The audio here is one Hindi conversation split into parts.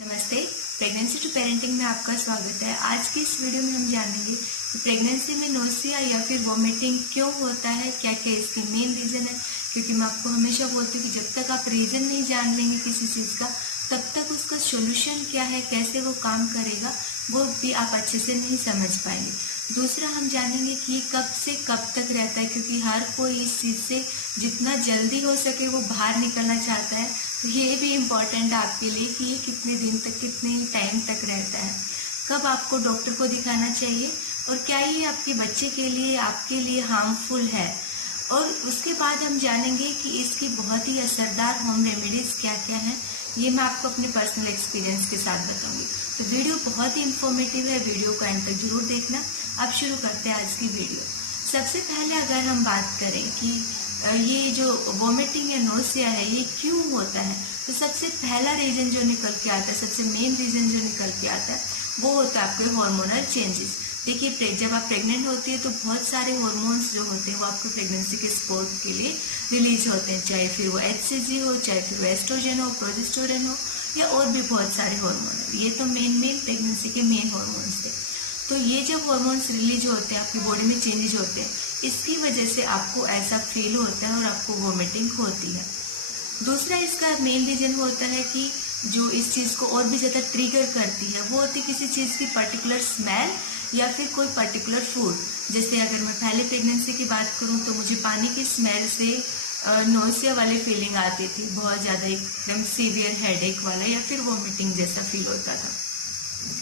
नमस्ते। प्रेगनेंसी टू पेरेंटिंग में आपका स्वागत है। आज की इस वीडियो में हम जानेंगे कि प्रेगनेंसी में नोसिया या फिर वॉमिटिंग क्यों होता है, क्या क्या इसके मेन रीज़न है। क्योंकि मैं आपको हमेशा बोलती हूँ कि जब तक आप रीज़न नहीं जान लेंगे किसी चीज़ का, तब तक उसका सोल्यूशन क्या है, कैसे वो काम करेगा, वो भी आप अच्छे से नहीं समझ पाएंगे। दूसरा हम जानेंगे कि कब से कब तक रहता है, क्योंकि हर कोई इस चीज़ से जितना जल्दी हो सके वो बाहर निकलना चाहता है। तो ये भी इम्पॉर्टेंट है आपके लिए कि ये कितने दिन तक, कितने टाइम तक रहता है, कब आपको डॉक्टर को दिखाना चाहिए और क्या ये आपके बच्चे के लिए, आपके लिए हार्मफुल है। और उसके बाद हम जानेंगे कि इसकी बहुत ही असरदार होम रेमेडीज़ क्या क्या हैं। ये मैं आपको अपने पर्सनल एक्सपीरियंस के साथ बताऊंगी। तो वीडियो बहुत ही इन्फॉर्मेटिव है, वीडियो को एंड तक जरूर देखना। अब शुरू करते हैं आज की वीडियो। सबसे पहले अगर हम बात करें कि ये जो वॉमिटिंग या नोसिया है ये क्यों होता है, तो सबसे पहला रीज़न जो निकल के आता है, सबसे मेन रीज़न जो निकल के आता है, वो होता है आपके हार्मोनल चेंजेस। देखिए, जब आप प्रेग्नेंट होती है तो बहुत सारे हार्मोन्स जो होते हैं वो आपको प्रेगनेंसी के सपोर्ट के लिए रिलीज होते हैं, चाहे फिर वो HCG हो, चाहे फिर वो एस्ट्रोजन हो, प्रोजेस्टेरोन हो, या और भी बहुत सारे हार्मोन। ये तो मेन प्रेगनेंसी के मेन हार्मोन्स थे। तो ये जब हार्मोन्स रिलीज होते हैं, आपकी बॉडी में चेंजेस होते हैं, इसकी वजह से आपको ऐसा फील होता है और आपको वॉमिटिंग होती है। दूसरा इसका मेन रीजन होता है कि जो इस चीज़ को और भी ज़्यादा ट्रिगर करती है वो होती है किसी चीज़ की पर्टिकुलर स्मेल या फिर कोई पर्टिकुलर फूड। जैसे अगर मैं पहले प्रेगनेंसी की बात करूं तो मुझे पानी की स्मेल से नोसिया वाली फीलिंग आती थी, बहुत ज़्यादा एकदम सीवियर हेडेक वाला या फिर वॉमिटिंग जैसा फील होता था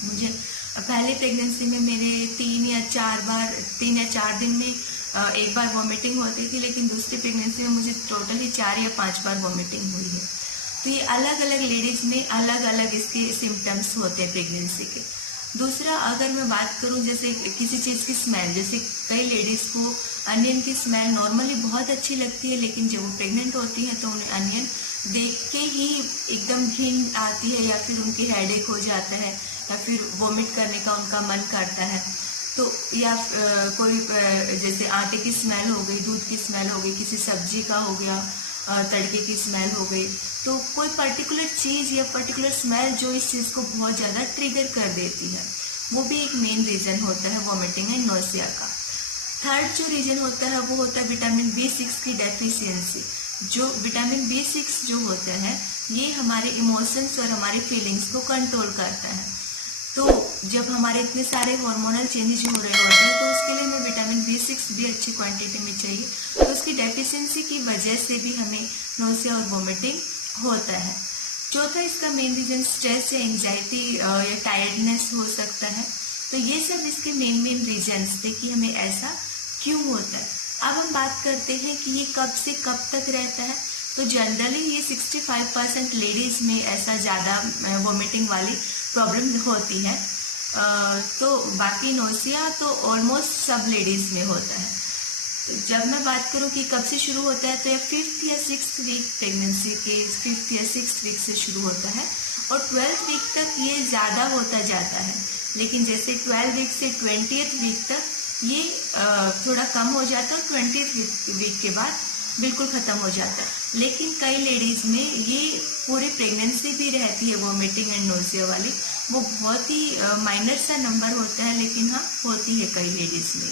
मुझे। पहले प्रेगनेंसी में मेरे 3 या 4 दिन में एक बार वॉमिटिंग होती थी, लेकिन दूसरी प्रेगनेंसी में मुझे टोटली 4 या 5 बार वॉमिटिंग हुई है। तो ये अलग अलग लेडीज में अलग अलग इसके सिम्टम्स होते हैं प्रेगनेंसी के। दूसरा, अगर मैं बात करूं जैसे किसी चीज़ की स्मेल, जैसे कई लेडीज़ को अनियन की स्मेल नॉर्मली बहुत अच्छी लगती है, लेकिन जब वो प्रेग्नेंट होती हैं तो उन्हें अनियन देख के ही एकदम घिन आती है, या फिर उनकी हेडेक हो जाता है, या फिर वॉमिट करने का उनका मन करता है। तो या कोई जैसे आटे की स्मेल हो गई, दूध की स्मेल हो गई, किसी सब्जी का हो गया, तड़के की स्मेल हो गई, तो कोई पर्टिकुलर चीज़ या पर्टिकुलर स्मेल जो इस चीज़ को बहुत ज़्यादा ट्रिगर कर देती है, वो भी एक मेन रीज़न होता है वॉमिटिंग एंड नोसिया का। थर्ड जो रीज़न होता है वो होता है विटामिन B6 की डेफिशिएंसी। जो विटामिन B6 जो होता है ये हमारे इमोशंस और हमारे फीलिंग्स को कंट्रोल करता है। तो जब हमारे इतने सारे हार्मोनल चेंजेस हो रहे होते हैं तो उसके लिए हमें विटामिन B6 भी अच्छी क्वांटिटी में चाहिए। तो उसकी डेफिशिएंसी की वजह से भी हमें नोसिया और वॉमिटिंग होता है। चौथा इसका मेन रीजन स्ट्रेस या एंजाइटी या टायर्डनेस हो सकता है। तो ये सब इसके मेन रीजन्स थे कि हमें ऐसा क्यों होता है। अब हम बात करते हैं कि ये कब से कब तक रहता है। तो जनरली ये 65% लेडीज़ में ऐसा ज़्यादा वॉमिटिंग वाली प्रॉब्लम होती है। तो बाकी नोसिया तो ऑलमोस्ट सब लेडीज़ में होता है। तो जब मैं बात करूं कि कब से शुरू होता है, तो यह 5th या 6th वीक प्रेगनेंसी के 5th या 6th वीक से शुरू होता है और 12th वीक तक ये ज़्यादा होता जाता है। लेकिन जैसे 12 वीक से 20th वीक तक ये थोड़ा कम हो जाता है और 20th वीक के बाद बिल्कुल ख़त्म हो जाता है। लेकिन कई लेडीज़ में ये पूरी प्रेगनेंसी भी रहती है वॉमिटिंग एंड नोसिया वाली। वो बहुत ही माइनर सा नंबर होता है, लेकिन हाँ होती है कई लेडीज़ में।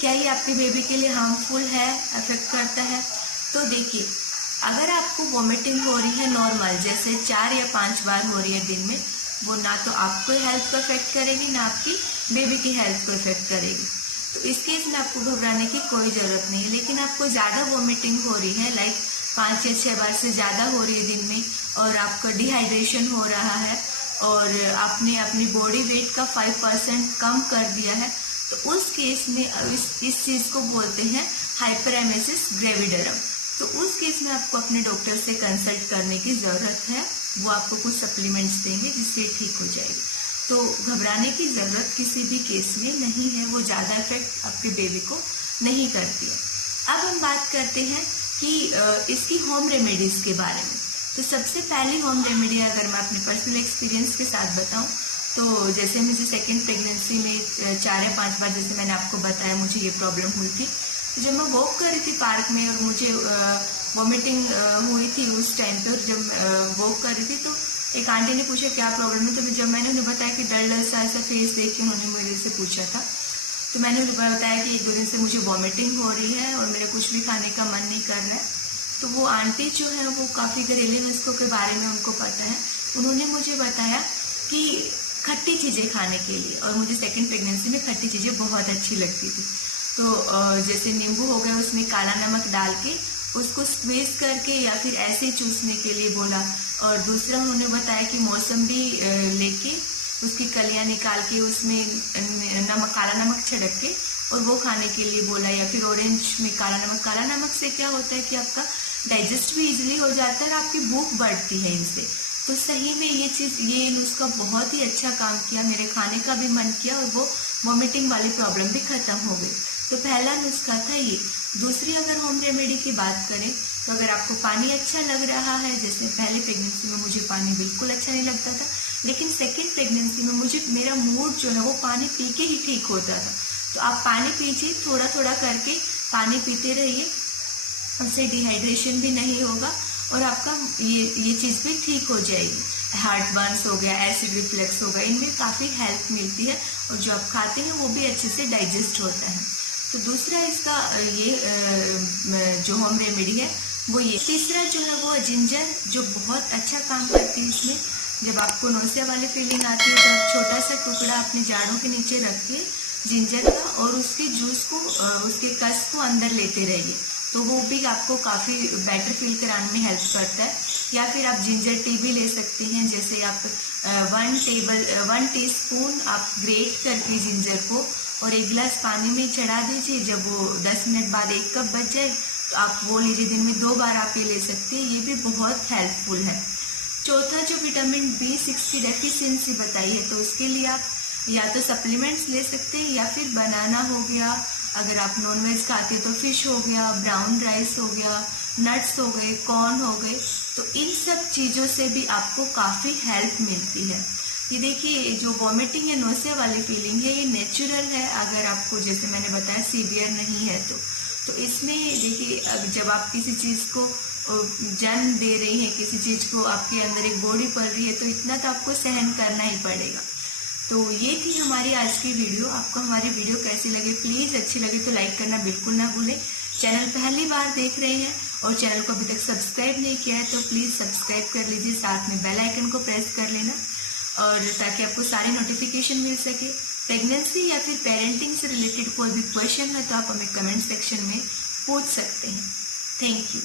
क्या ये आपके बेबी के लिए हार्मफुल है, अफेक्ट करता है? तो देखिए, अगर आपको वॉमिटिंग हो रही है नॉर्मल, जैसे 4 या 5 बार हो रही है दिन में, वो ना तो आपको हेल्थ को इफेक्ट करेगी, ना आपकी बेबी की हेल्थ को इफेक्ट करेगी। तो इस केस में आपको घबराने की कोई ज़रूरत नहीं है। लेकिन आपको ज़्यादा वॉमिटिंग हो रही है, लाइक 5 या 6 बार से ज़्यादा हो रही है दिन में, और आपका डिहाइड्रेशन हो रहा है, और आपने अपनी बॉडी वेट का 5% कम कर दिया है, तो उस केस में इस चीज़ को बोलते हैं हाइपरेमेसिस ग्रेविडरम। तो उस केस में आपको अपने डॉक्टर से कंसल्ट करने की ज़रूरत है। वो आपको कुछ सप्लीमेंट्स देंगे जिससे ठीक हो जाएगी। तो घबराने की ज़रूरत किसी भी केस में नहीं है, वो ज़्यादा इफेक्ट आपके बेबी को नहीं करती है। अब हम बात करते हैं कि इसकी होम रेमेडीज़ के बारे में। तो सबसे पहली होम रेमेडी अगर मैं अपने पर्सनल एक्सपीरियंस के साथ बताऊं, तो जैसे मुझे सेकेंड प्रेगनेंसी में 4 या 5 बार, जैसे मैंने आपको बताया, मुझे ये प्रॉब्लम हुई थी। तो जब मैं वॉक कर रही थी पार्क में और मुझे वॉमिटिंग हुई थी उस टाइम पे, और जब वॉक कर रही थी तो एक आंटी ने पूछा क्या प्रॉब्लम है, तो जब मैंने उन्हें बताया कि डल सा ऐसा फेस देख के उन्होंने मेरे से पूछा था, तो मैंने उन्हें बताया कि 1-2 दिन से मुझे वॉमिटिंग हो रही है और मेरा कुछ भी खाने का मन नहीं कर रहा है। तो वो आंटी जो है वो काफ़ी घरेलू नुस्खों के बारे में उनको पता है। उन्होंने मुझे बताया कि खट्टी चीज़ें खाने के लिए, और मुझे सेकंड प्रेगनेंसी में खट्टी चीज़ें बहुत अच्छी लगती थी। तो जैसे नींबू हो गया, उसमें काला नमक डाल के उसको स्क्वीज करके या फिर ऐसे चूसने के लिए बोला। और दूसरा उन्होंने बताया कि मौसम्बी लेके उसकी कलियां निकाल के उसमें काला नमक छिड़क के और वो खाने के लिए बोला। या फिर ऑरेंज में काला नमक से क्या होता है कि आपका डाइजेस्ट भी इजीली हो जाता है और आपकी भूख बढ़ती है इनसे। तो सही में ये नुस्खा बहुत ही अच्छा काम किया, मेरे खाने का भी मन किया और वो वॉमिटिंग वाली प्रॉब्लम भी खत्म हो गई। तो पहला नुस्खा था ये। दूसरी अगर होम रेमेडी की बात करें तो अगर आपको पानी अच्छा लग रहा है, जैसे पहले प्रेगनेंसी में मुझे पानी बिल्कुल अच्छा नहीं लगता था, लेकिन सेकेंड प्रेगनेंसी में मेरा मूड जो है वो पानी पी के ही ठीक होता था। तो आप पानी पीजिए, थोड़ा थोड़ा करके पानी पीते रहिए, उससे डिहाइड्रेशन भी नहीं होगा और आपका ये चीज़ भी ठीक हो जाएगी। हार्ट बर्न्स हो गया, एसिड रिफ्लेक्स हो गया, इनमें काफ़ी हेल्प मिलती है और जो आप खाते हैं वो भी अच्छे से डाइजेस्ट होता है। तो दूसरा इसका ये जो होम रेमेडी है वो ये। तीसरा जो है वो जिंजर, जो बहुत अच्छा काम करती है इसमें। जब आपको नौसिया वाली फीलिंग आती है तो छोटा सा टुकड़ा अपने जाड़ों के नीचे रख के जिंजर का और उसके जूस को, उसके कस को अंदर लेते रहिए, तो वो भी आपको काफ़ी बेटर फील कराने में हेल्प करता है। या फिर आप जिंजर टी भी ले सकते हैं, जैसे आप 1 टीस्पून आप ग्रेट करके जिंजर को और 1 गिलास पानी में चढ़ा दीजिए। जब वो 10 मिनट बाद 1 कप बच जाए तो आप वो लीजिए। दिन में 2 बार आप ये ले सकते हैं, ये भी बहुत हेल्पफुल है। चौथा जो विटामिन B6 की डेफिशिएंसी बताई है, तो उसके लिए आप या तो सप्लीमेंट्स ले सकते हैं या फिर बनाना हो गया, अगर आप नॉनवेज खाते हैं तो फिश हो गया, ब्राउन राइस हो गया, नट्स हो गए, कॉर्न हो गए, तो इन सब चीज़ों से भी आपको काफ़ी हेल्प मिलती है। ये देखिए, जो वॉमिटिंग या नौसिया वाली फीलिंग है ये नेचुरल है, अगर आपको जैसे मैंने बताया सीवियर नहीं है तो इसमें देखिए, जब आप किसी चीज़ को जन्म दे रही हैं, किसी चीज़ को आपके अंदर एक बॉडी पड़ रही है, तो इतना तो आपको सहन करना ही पड़ेगा। तो ये थी हमारी आज की वीडियो। आपको हमारी वीडियो कैसी लगी, प्लीज़ अच्छी लगी तो लाइक करना बिल्कुल ना भूलें। चैनल पहली बार देख रहे हैं और चैनल को अभी तक सब्सक्राइब नहीं किया है तो प्लीज़ सब्सक्राइब कर लीजिए, साथ में बेल आइकन को प्रेस कर लेना, और ताकि आपको सारी नोटिफिकेशन मिल सके। प्रेगनेंसी या फिर पेरेंटिंग से रिलेटेड कोई भी क्वेश्चन है तो आप हमें कमेंट सेक्शन में पूछ सकते हैं। Thank you.